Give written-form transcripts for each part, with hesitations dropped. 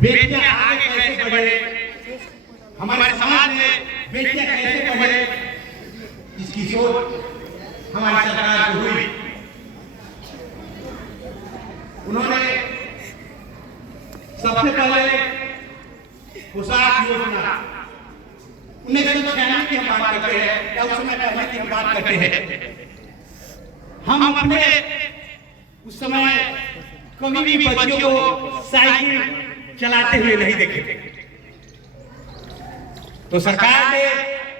बेटियां आगे कैसे बढ़े, हमारे समाज में बेटियां कैसे बढ़े, इसकी सोच हमारी सरकार को हुई। उन्होंने सबसे पहले पोशाक योजना 1996 की हम बात करते हैं या उस समय पहले की हम बात करते हैं। हम अपने उस समय कभी भी बच्चियों को साइकिल चलाते हुए नहीं देखे। तो सरकार ने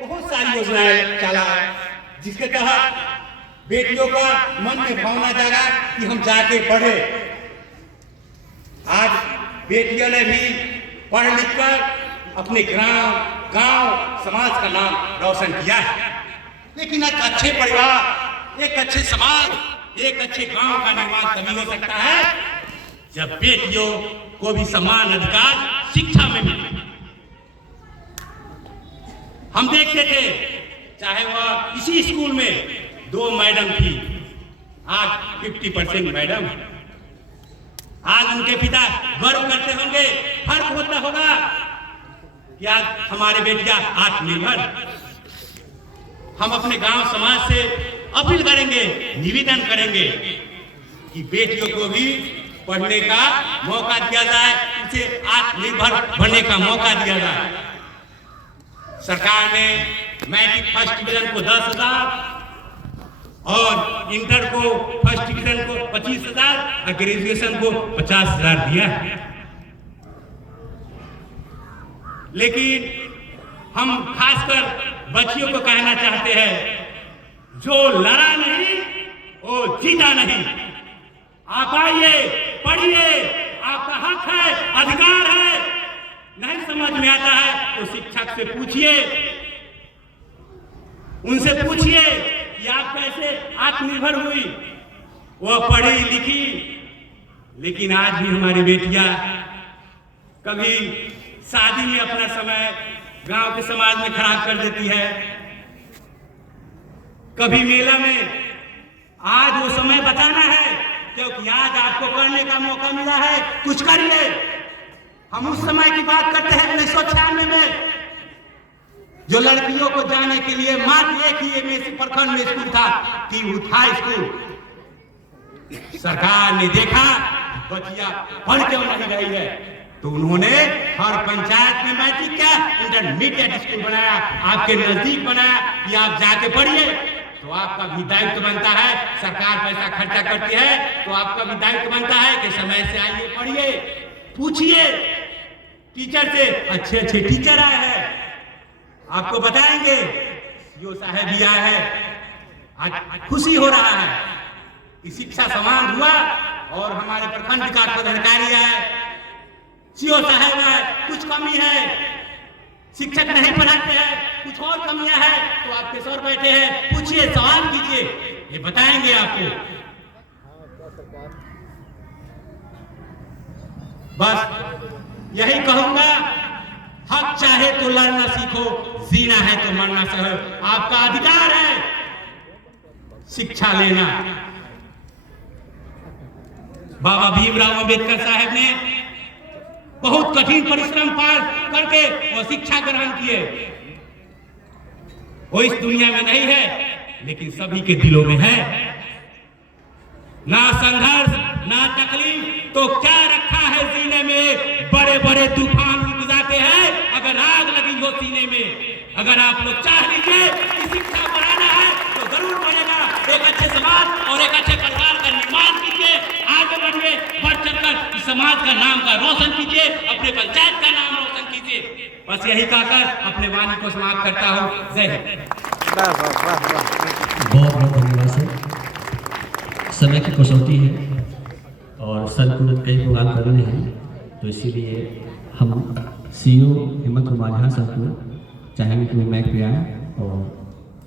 बहुत सारी योजनाएं चला जिसके तहत बेटियों का मन में भावना जागा कि हम जाके पढ़े। आज बेटियों ने भी पढ़ लिख कर अपने गांव समाज का नाम रोशन किया है। लेकिन एक अच्छे परिवार, एक अच्छे समाज, एक अच्छे गांव का निर्माण तभी हो सकता है जब बेटियों को भी समान अधिकार शिक्षा में मिले। हम देखते थे चाहे वह इसी स्कूल में 2 मैडम थी, आज 50% मैडम। आज उनके पिता गर्व करते होंगे, फर्क होता होगा कि आज हमारे बेटियां आत्मनिर्भर। हम अपने गांव समाज से अपील करेंगे, निवेदन करेंगे कि बेटियों को भी पढ़ने का मौका दिया जाए, उसे आत्मनिर्भर बनने का मौका दिया जाए। सरकार ने मैट्रिक फर्स्ट डिवीजन को 10,000 और इंटर को फर्स्ट डिवीजन को 25,000 और ग्रेजुएशन को 50,000 दिया है। लेकिन हम खासकर बच्चियों को कहना चाहते हैं, जो लड़ा नहीं वो जीता नहीं। आप आइए, पढ़िए, आपका हक है, अधिकार है। नहीं समझ में आता है तो शिक्षक से पूछिए, उनसे पूछिए कि आप कैसे आत्मनिर्भर हुई। वो पढ़ी लिखी, लेकिन आज भी हमारी बेटियां कभी शादी में अपना समय गांव के समाज में खराब कर देती है, कभी मेला में। आज वो समय बचाना है क्योंकि आज आपको करने का मौका मिला है, कुछ करिए। हम उस समय की बात करते हैं 1996 में, जो लड़कियों को जाने के लिए मात्र एक ही एमएससी प्रखंड में स्कूल था, टीवुड हाई स्कूल। सरकार ने देखा बच्चियां पढ़ क्यों नहीं रही है, तो उन्होंने हर पंचायत में मैट्रिक का इंटरमीडिएट स्कूल बनाया, आपके नजदीक बनाया कि आप जाके पढ़िए। तो आपका भी दायित्व बनता है, सरकार पैसा खर्चा करती है तो आपका भी दायित्व बनता है कि समय से आइए, पढ़िए, पूछिए टीचर से। अच्छे अच्छे टीचर आए हैं, आपको बताएंगे। जो साहब भी आए हैं, आज खुशी हो रहा है कि शिक्षा समान हुआ। और हमारे प्रखंड विकास पदाधिकारी आए, सीओ साहब आए, कुछ कमी है, शिक्षक नहीं पढ़ाते हैं, कुछ और कमियां हैं, तो आपके सर बैठे हैं, पूछिए, सवाल कीजिए, ये बताएंगे आपको। बस यही कहूंगा, हक चाहे तो लड़ना सीखो, जीना है तो मरना सहो। आपका अधिकार है शिक्षा लेना। बाबा भीमराव अंबेडकर साहब ने बहुत कठिन परिश्रम पार करके वो शिक्षा ग्रहण किए। वो इस दुनिया में नहीं है, लेकिन सभी के दिलों में है। ना संघर्ष ना तकलीफ तो क्या रखा है सीने में, बड़े बड़े तूफान रुक जाते हैं अगर आग लगी हो सीने में। अगर आप लोग चाह लीजिए कि शिक्षा बढ़ाना है तो जरूर बढ़ेगा। एक अच्छे समाज और एक अच्छे परिवार का निर्माण कीजिए, आगे बढ़िए, बढ़ चढ़कर इस समाज का नाम का रोशन कीजिए, अपने पंचायत का नाम रोशन कीजिए। बस यही कहकर अपने वाणी को समाप्त करता हूँ। जय हिंद। बहुत बहुत धन्यवाद सर। समय की कसौटी है और सर को कई प्रोग्राम करने हैं, तो इसीलिए हम सीईओ हेमंत कुमार झा सर को चाहेंगे कि वो मैक पे आए और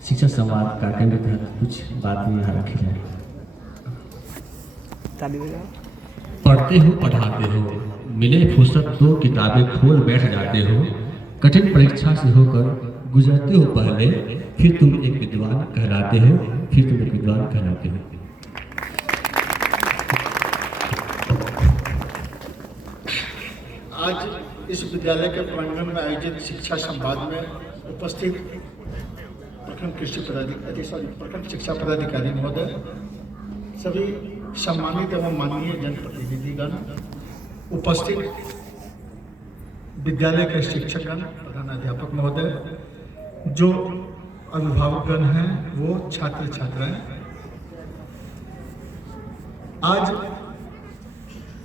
शिक्षा संवाद कार्यक्रम के तहत कुछ बातें यहाँ रखी जाए। पढ़ते हो पढ़ाते हो, मिले फुर्सत तो किताबें खोल बैठ जाते हो। कठिन परीक्षा से होकर गुजरते हो पहले, फिर तुम एक विद्वान कहलाते हो, फिर तुम एक विद्वान कहलाते हो। आज इस विद्यालय के प्रांगण में आयोजित शिक्षा संवाद में उपस्थित प्रखंड शिक्षा पदाधिकारी महोदय, सभी सम्मानित एवं माननीय जनप्रतिनिधिगण, उपस्थित विद्यालय के शिक्षकगण, प्रधानाध्यापक महोदय, जो अभिभावकगण हैं, वो छात्र छात्राएं, आज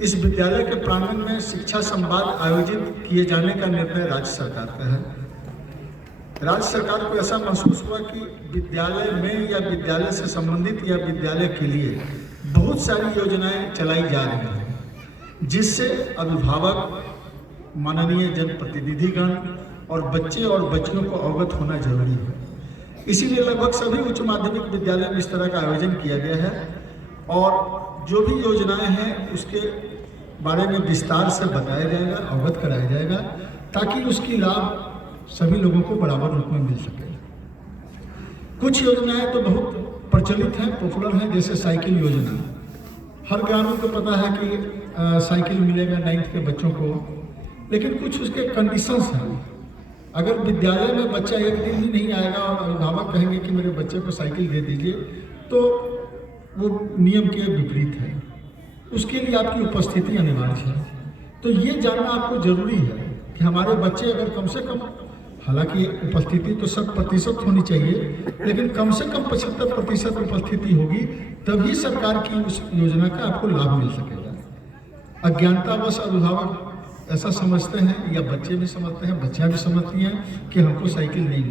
इस विद्यालय के प्रांगण में शिक्षा संवाद आयोजित किए जाने का निर्णय राज्य सरकार का है। राज्य सरकार को ऐसा महसूस हुआ कि विद्यालय में या विद्यालय से संबंधित या विद्यालय के लिए बहुत सारी योजनाएं चलाई जा रही हैं, जिससे अभिभावक, माननीय जनप्रतिनिधिगण और बच्चे और बच्चियों को अवगत होना जरूरी है। इसीलिए लगभग सभी उच्च माध्यमिक विद्यालय में इस तरह का आयोजन किया गया है और जो भी योजनाएं हैं उसके बारे में विस्तार से बताया जाएगा, अवगत कराया जाएगा, ताकि उसकी लाभ सभी लोगों को बराबर रूप में मिल सके। कुछ योजनाएं तो बहुत प्रचलित हैं, पॉपुलर हैं, जैसे साइकिल योजना। हर ग्रामीण को पता है कि साइकिल मिलेगा 9th के बच्चों को, लेकिन कुछ उसके कंडीशंस हैं। अगर विद्यालय में बच्चा एक दिन भी नहीं आएगा और अभिभावक कहेंगे कि मेरे बच्चे को साइकिल दे दीजिए, तो वो नियम के विपरीत है। उसके लिए आपकी उपस्थिति अनिवार्य है। तो ये जानना आपको जरूरी है कि हमारे बच्चे अगर कम से कम, हालांकि उपस्थिति तो 100% होनी चाहिए, लेकिन कम से कम 75% उपस्थिति होगी, तभी सरकार की उस योजना का आपको लाभ मिल सकेगा। अज्ञानतावश अभिभावक ऐसा समझते हैं, या बच्चे भी समझते हैं, बच्चियां भी समझती हैं कि हमको साइकिल नहीं